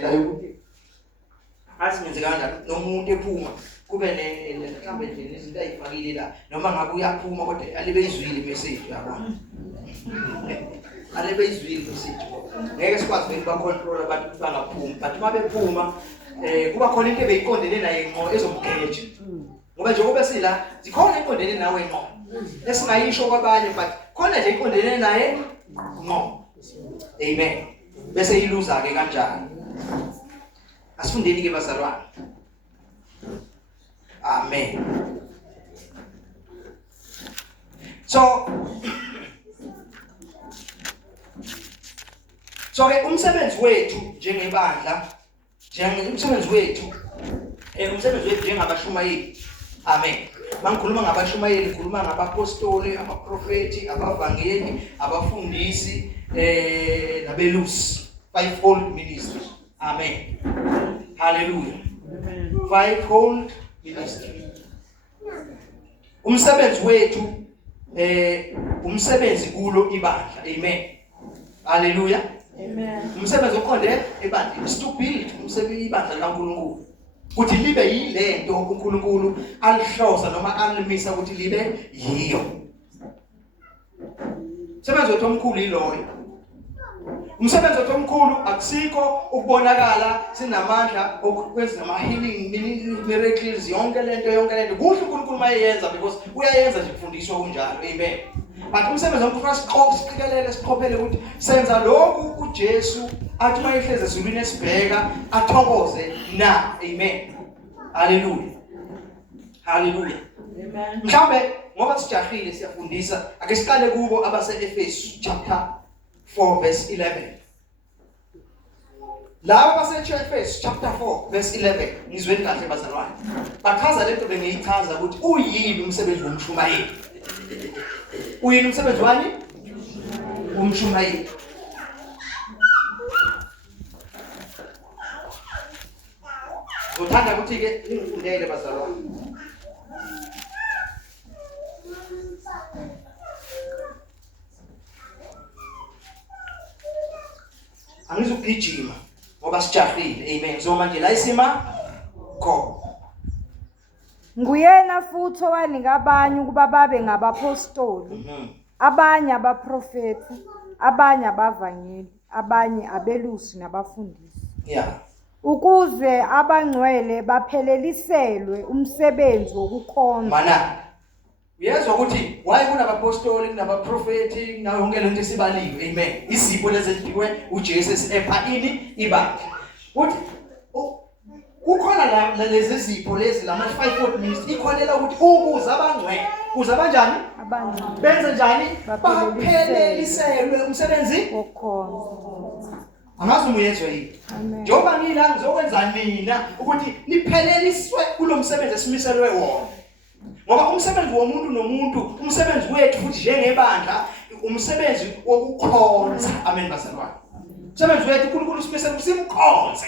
la ukuthi asenze kanjani nomuntu ephuma kube mhlambe nje nezinto ayifakile la noma ngabe uyaphuma kodwa alibe izwile message yabona alibe izwile message ngeke sikwazi ukuthi bacontrol abantu bangaphumi but uma bephuma kuba khona into ebeyiqondene naye ngqo ezomgeje ngoba nje kube sila zikhona iqondene nawe ngqo esingayisho kwabanye but khona nje iqondene naye ngqo. Amen. Bese iluza ke kanjani? Asifundeni ke bazalwane. Amen. So ke umsebenzi wethu njengebandla umsebenzi wethu njengabashumayeli. Amen. Mangikhuluma ngabashumayeli ngikhuluma ngabapostoli, abaprofeti, abavangeli, abafundisi nabelusi, fivefold ministry. Amen. Hallelujah. Fivefold ministry. Umsebenzi wethu umsebenzi kulo ibandla. Amen. Hallelujah. Amen. Umsebenzi oqonde ibandla is to build umsebenzi ibandla kaNkulunkulu. Ukuthi libe yilento uNkulunkulu alihlosa noma alimisa ukuthi libe yiyo. Umsebenzi wethu omkhulu yiloyo. Umsebenzi wethu omkhulu akusikho ukubonakala sinamandla okwenza ama healing miracles yonke lento kuhle uNkulunkulu mayeyenza because uyayenza nje kufundiswa kunjalo. Amen. But umsebenzi omkhulu siqikelele siqophele ukuthi senza lokhu uJesu athi mayehleze ezulwini esibheka athokoze na. Amen. Hallelujah. Hallelujah. Amen. Mhlambe ngoba sijahile siyafundisa ake siqale kubo abase-Efesu chapter 4 verse 11. Laba base-Efesu chapter 4 verse 11 ngizweni kahle bazalwane. Bachaza lento bengiyichaza ukuthi uyini umsebenzi womshumayeli. Uyini umsebenzi wani? Umshumayeli. Uthanda ukuthi ke ngifundele bazalwane. Angizugijima ngoba sijahile. Amen. So manje la isima go. Nguyena futhi owanika abanye ukuba babe ngabapostoli, abanye abaprofeti, abanye abavangeli, abanye abelusi nabafundisi. Yeah. Ukuze abangcwele bapheleliselwe umsebenzi wokukhonza. Mana uyezwa ukuthi why kunabapostoli kunabaprofeti kunayo yonke lento esibaliwe. Amen. Izipho lezi eziphiwe uJesu epha ini ibandla. Uthi kukhona la lezi zipho lezi lama fivefold ministry ikholela ukuthi ukuze abangcwele kuze abanjani Abangcwele benze njani bapheleliselwe umsebenzi wokukhonza. Angazi umuyezwe yini. Amen. Njengoba ngila ngizokwenza nina ukuthi nipheleliswe kulomsebenzi esimiselwe wona. Ngoba umsebenzi womuntu nomuntu, umsebenzi wethu futhi njengebandla, umsebenzi wokukhonza. Amen bazalwane. Umsebenzi wethu uNkulunkulu usimisela ukuthi simkhonze.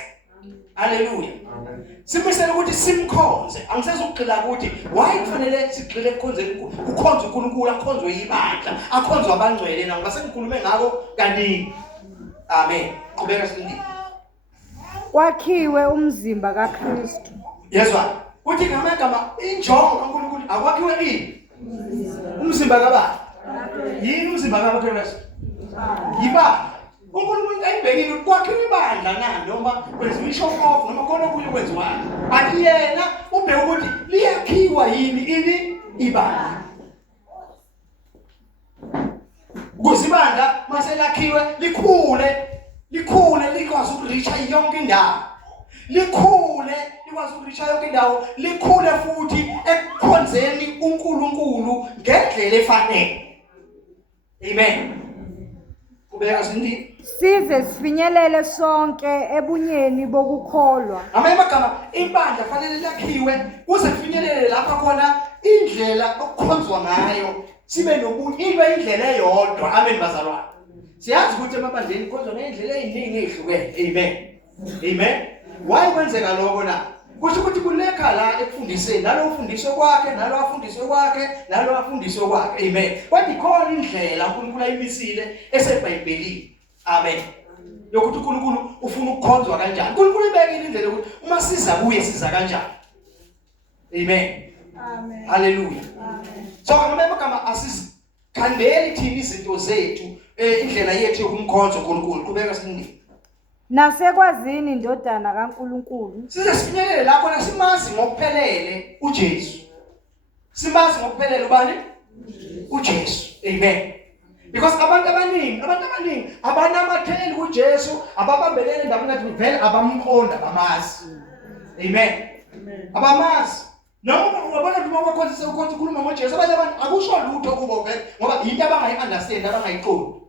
Hallelujah. Simisela ukuthi simkhonze. Angisezugxila ukuthi why kufanele sigxile ekukhonzeni kukhonza uNkulunkulu akhonzwe yibandla, akhonzwe abangcwele na ngoba sengikhulume ngako kaningi. Amen. Qhubeka sindi. Kwakhiwe umzimba kaKristu. Yezwa. Uthi ngamagama injongo kaNkulunkulu akwakhiwe ini? Umzimba kabani? Yini umzimba kaKristu? Yiba. uNkulunkulu ayibhekile kwakhiwe ibandla na noma kwenziwa ishofofu noma khona kuye kwenziwayo. Athi yena ubheka ukuthi liyakhiwa yini ini ibandla. Kuzibandla mase lakhiwe likhule likwazi ukureacha yonke indawo. Likhule likwazi ukureacha yonke indawo, likhule futhi ekukhonzeni uNkulunkulu ngendlela efanele. Amen. Kubeka sindi Size sifinyelele sonke ebunyeni bokukholwa. amagama ibandla fanele lakhiwe kuze kufinyelele lapha khona indlela okukhonzwa ngayo sibe nobunye ibe indlela eyodwa. Amen bazalwane. Siyazi ukuthi emabandleni kukhonzwa ngendlela eziningi ezihlukene. Amen. Amen. Why kwenzeka lokho na? Kusho ukuthi kuleka la ekufundiseni nalo ufundiswe kwakhe nalo afundiswe kwakhe nalo afundiswe kwakhe. Amen. Kodwa ikhona indlela uNkulunkulu ayimisile eseBhayibhelini. Amen. yokuthi uNkulunkulu ufuna ukukhonzwa kanjani. uNkulunkulu ibekile indlela yokuthi uma siza kuye siza kanjani. Amen. Amen. Hallelujah. Amen. So ngamagama asizikhandeli thina izinto zethu indlela yethu yokumkhonza uNkulunkulu. Qhubeka sinini. Nasekwazini indodana kaNkulunkulu. Size sifinyelele lapho nasimazi ngokuphelele uJesu. Simazi ngokuphelele ubani? uJesu. Amen. Because abantu abaningi abanamatheli kuJesu ababambelele ndabona ukuthi vele abamqonda bamazi. Amen. Abamazi. Noma ubona ukuthi mawukhonzisa ukukhuluma ngoJesu abanye abantu akusho lutho kubo vele ngoba into abangayi-understand abangayiqondi.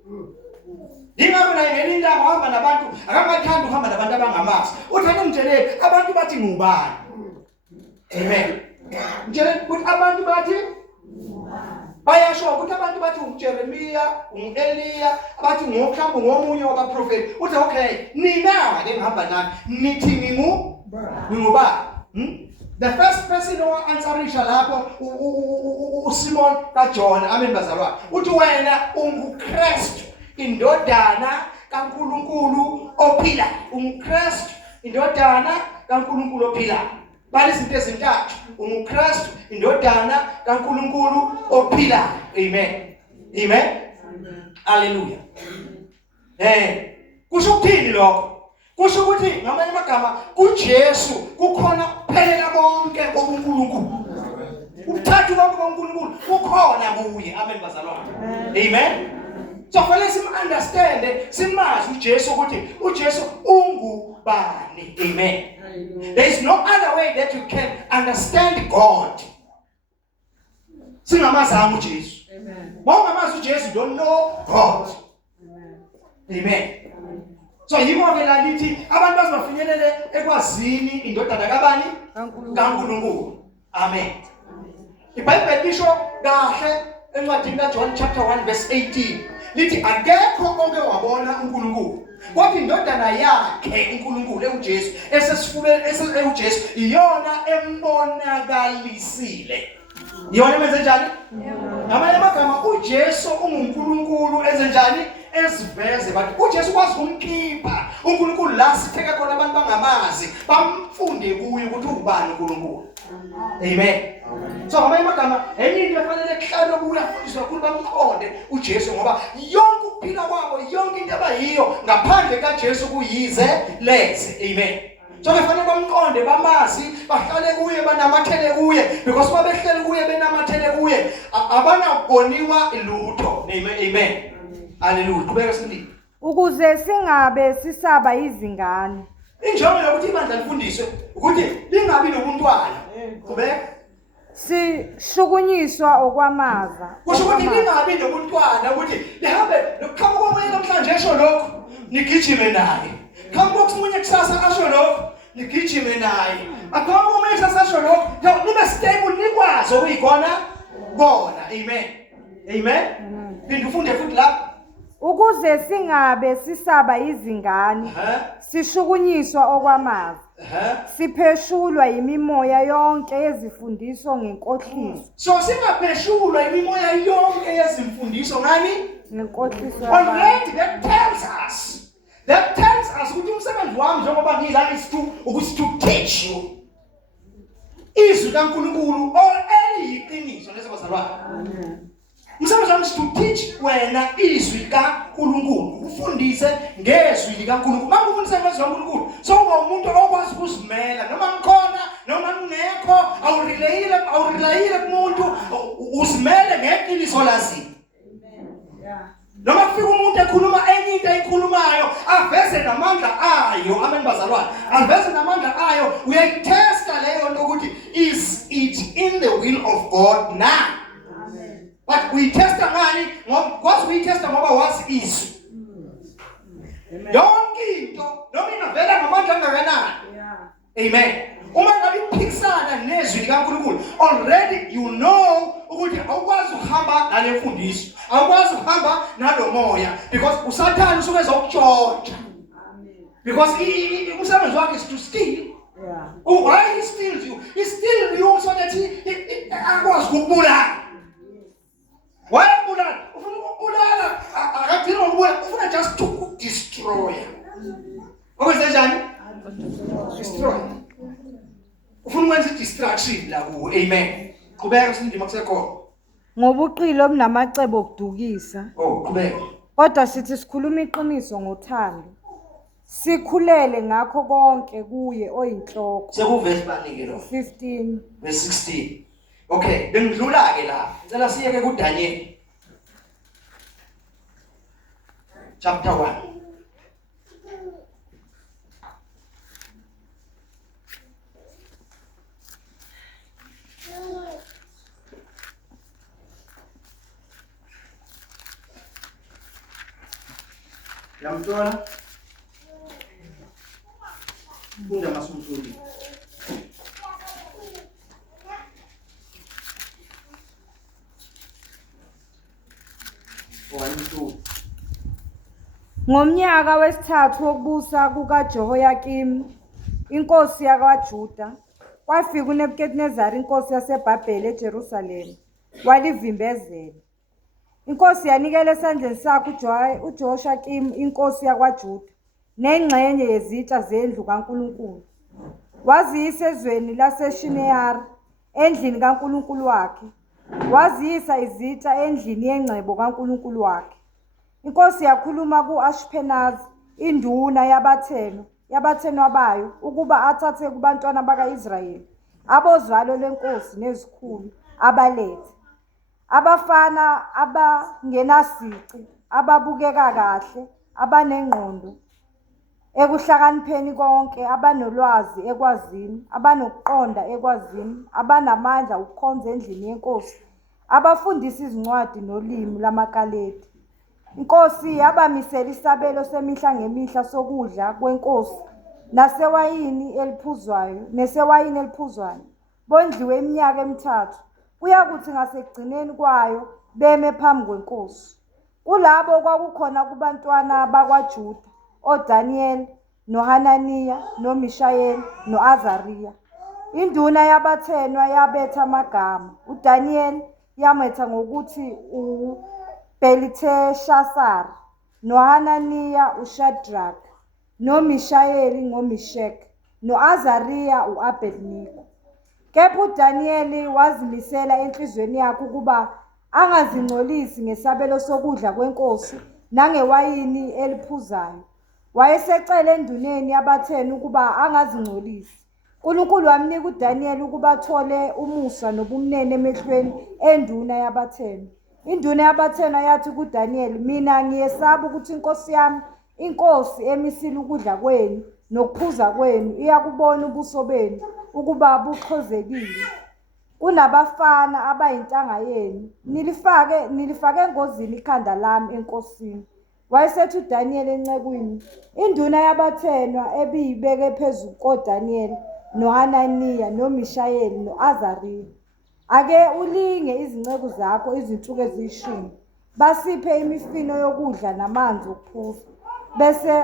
Yingakho naye ngelinye ilanga uhamba nabantu akangathanda uhamba nabantu abangamazi. Uthanda umtshele abantu bathi ngubani. Amen. Mtshele ukuthi abantu bathi bayasho ukuthi abantu bathi uJeremiya, uEliya, abathi mhlawumbe ngomunye wabaprofeti. Uthi okay, nina ke ngihamba nani? Nithi ngingubani? The first person who answerisha lapho uSimon kaJona, amen bazalwane. Uthi wena unguKristu, indodana kaNkulunkulu ophila. UnguKristu, indodana kaNkulunkulu ophila. Bali izinto ezintathu. UnguKristu, indodana kaNkulunkulu ophila. Amen. Amen. Hallelujah. Kusho ukuthini lokho? Kusho ukuthi ngamanye amagama kuJesu kukhona kuphelela konke kobuNkulunkulu. Ukuthatha konke kobuNkulunkulu kukhona kuye. Amen bazalwane. Amen. So fanele sim-understand, simazi uJesu ukuthi uJesu ungubani. Amen. There is no other way that you can understand God. Singamazanga uJesu. Amen. Mawungamazi uJesu, you don't know God. Amen. So yiko vela lithi abantu bazibafinyelele ekwazini indodana kabani? kaNkulunkulu. Amen. iBhayibheli lisho kahle encwadini kaJohn chapter 1 verse 18. Lithi akekho oke wabona uNkulunkulu. Kwathi indodana yakhe uNkulunkulu uJesu esesifubeni uJesu iyona embonakalisile. Iyona emenze njani? Ngamanye amagama uJesu unguNkulunkulu enzenjani? Eziveze bathi uJesu kwazi ukumkhipha uNkulunkulu la sitheka khona abantu bangamazi bamfunde kuye ukuthi ubani uNkulunkulu. Amen. So ngamanye amagama enye into efanele kuhlale kuyafundiswa kakhulu bamqonde uJesu ngoba yonke ukuphila kwabo yonke into abayiyo ngaphandle kaJesu kuyize leze. Amen. So kufanele bamqonde bamazi bahlale kuye banamathele kuye because uma behleli kuye benamathele kuye abanaboniwa lutho. Amen. Hallelujah. Qhubeka sindini. Ukuze singabe sisaba izingane. Injongo yokuthi ibandla lifundiswe ukuthi lingabi nobuntwana. Qhubeka. Sishukunyiswa okwamaza. Kusho ukuthi lingabi nobuntwana ukuthi lihambe nokukhamba komunye namhlanje esho lokho nigijime naye. Khamba kokumunye kusasa asho lokho nigijime naye. Akhamba komunye kusasa asho lokho nibe stable nikwazi okuyikhona bona. Amen. Amen. Phinde ufunde futhi lapha. Ukuze singabe sisaba izingane, sishukunyiswa okwamaza, sipheshulwa imimoya yonke yezifundiso ngenkohliso. So singapheshulwa imimoya yonke yezimfundiso ngani? Ngenkohliso. Already that tells us ukuthi umsebenzi wami njengoba ngila is to teach you izwi kaNkulunkulu eliyiqiniso lesibazalwane. Amen. Umsebenzi wami is to teach wena izwi kaNkulunkulu, ufundise ngezwi likaNkulunkulu. Mangufundisa ngezwi kaNkulunkulu, so uba umuntu okwazi ukuzimela noma ngikhona noma ngingekho, awurelayile kumuntu, uzimele ngeqiniso lazini. Noma kufika umuntu ekhuluma enye into ayikhulumayo aveze namandla ayo. Amen bazalwane. Aveze namandla ayo uyayitesta leyo nto ukuthi is it in the will of God now. But we test ngani ngoba we test ngoba wazi izwi. Yonke into noma ingavela ngamandla angakanani. Amen. Uma ngabe uphikisana nezwi likaNkulunkulu, already you know ukuthi awukwazi ukuhamba nale mfundiso, awukwazi ukuhamba nalo moya because uSathane usuke ezokutshontsha. Because umsebenzi wakhe is to steal. Why he steals you? He steals you so that he akwazi ukubulala. Why bulala? Ufuna ukubulala, akadinga ukubulala, ufuna just to destroy. Okwenza njani? Destroy. Ufuna ukwenza i-distraction la kuwe. Amen. Qhubeka sindima kusekhona. Ngobuqili obunamacebo okudukisa. Qhubeka. Kodwa sithi sikhuluma iqiniso ngothando. Sikhulele ngakho konke kuye oyinhloko. Sekuvesi bani ke lo? 15 verse 16. Okay, bengidlula ke la. Ngicela siyeke kuDaniel. Chapter 1. Yamthola? Funda masumthuli. Ngomnyaka wesithathu wokubusa kukaJehoyakim inkosi yakwaJuda kwafika uNebukadnezar inkosi yaseBhabheli eJerusalema walivimbezela. Inkosi yanikela esandleni sakhe uJehoshakim inkosi yakwaJuda nengxenye yezitsha zendlu kaNkulunkulu. Waziyisa ezweni laseShineyari endlini kaNkulunkulu wakhe. Waziyisa izitsha endlini yengcebo kaNkulunkulu wakhe. Inkosi yakhuluma ku-Ashpenazi induna yabathenwa bayo ukuba athathe kubantwana baka-Israyeli abozalo lenkosi nezikhulu abalethe abafana abangenasici ababukeka kahle abanengqondo ekuhlakanipheni konke abanolwazi ekwazini abanokuqonda ekwazini abanamandla ukukhonza endlini yenkosi abafundisa izincwadi nolimi lamaKaledi. Inkosi yabamisela isabelo semihla ngemihla sokudla kwenkosi nesewayini eliphuzwayo bondliwe iminyaka emithathu kuya kuthi ngasekugcineni kwayo beme phambi kwenkosi. Kulabo kwakukhona kubantwana bakwaJuda oDaniel noHananiya noMishayeli noAzariya. Induna yabathenwa yabetha amagama. uDaniel yametha ngokuthi Beliteshazar, noHananiya uShadrach, noMishayeli ngoMesheki, noAzariya u-Abednego. Kepha uDaniel wazimisela enhlizweni yakhe ukuba angazingcolisi ngesabelo sokudla kwenkosi nangewayini eliphuzayo. Wayesecela enduneni yabathenwa ukuba angazingcolisi. uNkulunkulu wamnika uDaniel ukuba athole umusa nobumnene emehlweni enduna yabathenwa. Induna yabathenwa yathi kuDaniel, mina ngiyesaba ukuthi inkosi yami, inkosi emisile ukudla kwenu nokuphuza kwenu, iyakubona ubuso benu ukuba buxhozekile kunabafana abayintanga yenu. Nilifake engozini ikhanda lami enkosini. Wayesethi uDaniel encekwini, induna yabathenwa ebiyibeke phezu koDaniel noHananiya noMishayeli noAzariya, ake ulinge izinceku zakho izinsuku ezi10, basiphe imifino yokudla namanzi okuphuza, bese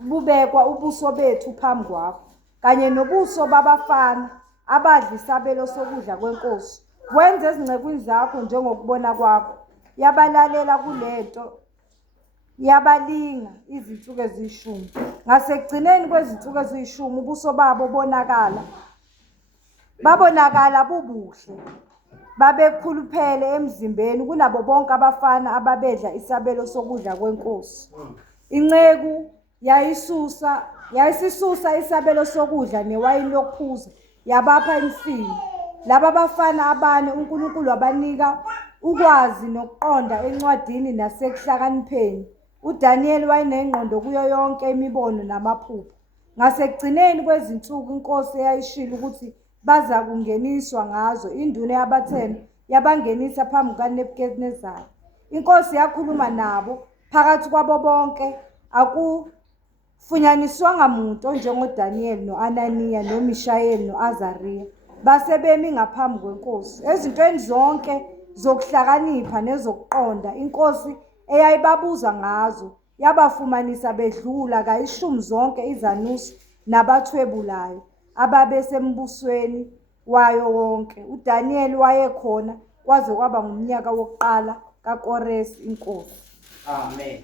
bubekwa ubuso bethu phambi kwakho kanye nobuso babafana abadla isabelo sokudla kwenkosi. Wenze ezincekweni zakho njengokubona kwakho. Yabalalela kulento, yabalinga izinsuku ezi10. Ngasekugcineni kwezinsuku ezi10 ubuso babo babonakala bubuhle, babekhuluphele emzimbeni kunabo bonke abafana ababedla isabelo sokudla kwenkosi. Inceku yayisisusa isabelo sokudla newayini lokuphuza yabapha imifino. Laba bafana abane uNkulunkulu wabanika ukwazi nokuqonda encwadini nasekuhlakanipheni. uDaniel wayenengqondo kuyo yonke imibono namaphupho. Ngasekugcineni kwezinsuku inkosi eyayishilo ukuthi baza kungeniswa ngazo, induna yabathenwa yabangenisa phambi kukaNebukadnezar. Inkosi yakhuluma nabo. Phakathi kwabo bonke akufunyaniswanga muntu onjengoDaniel noHananiya noMishayeli noAzariya. Basebemi ngaphambi kwenkosi ezintweni zonke zokuhlakanipha nezokuqonda inkosi eyayibabuza ngazo. Yabafumanisa bedlula kayishumi zonke izanusi nabathwebulayo ababesembusweni wayo wonke. uDaniel wayekhona kwaze kwaba ngumnyaka wokuqala kaKoresi inkosi. Amen.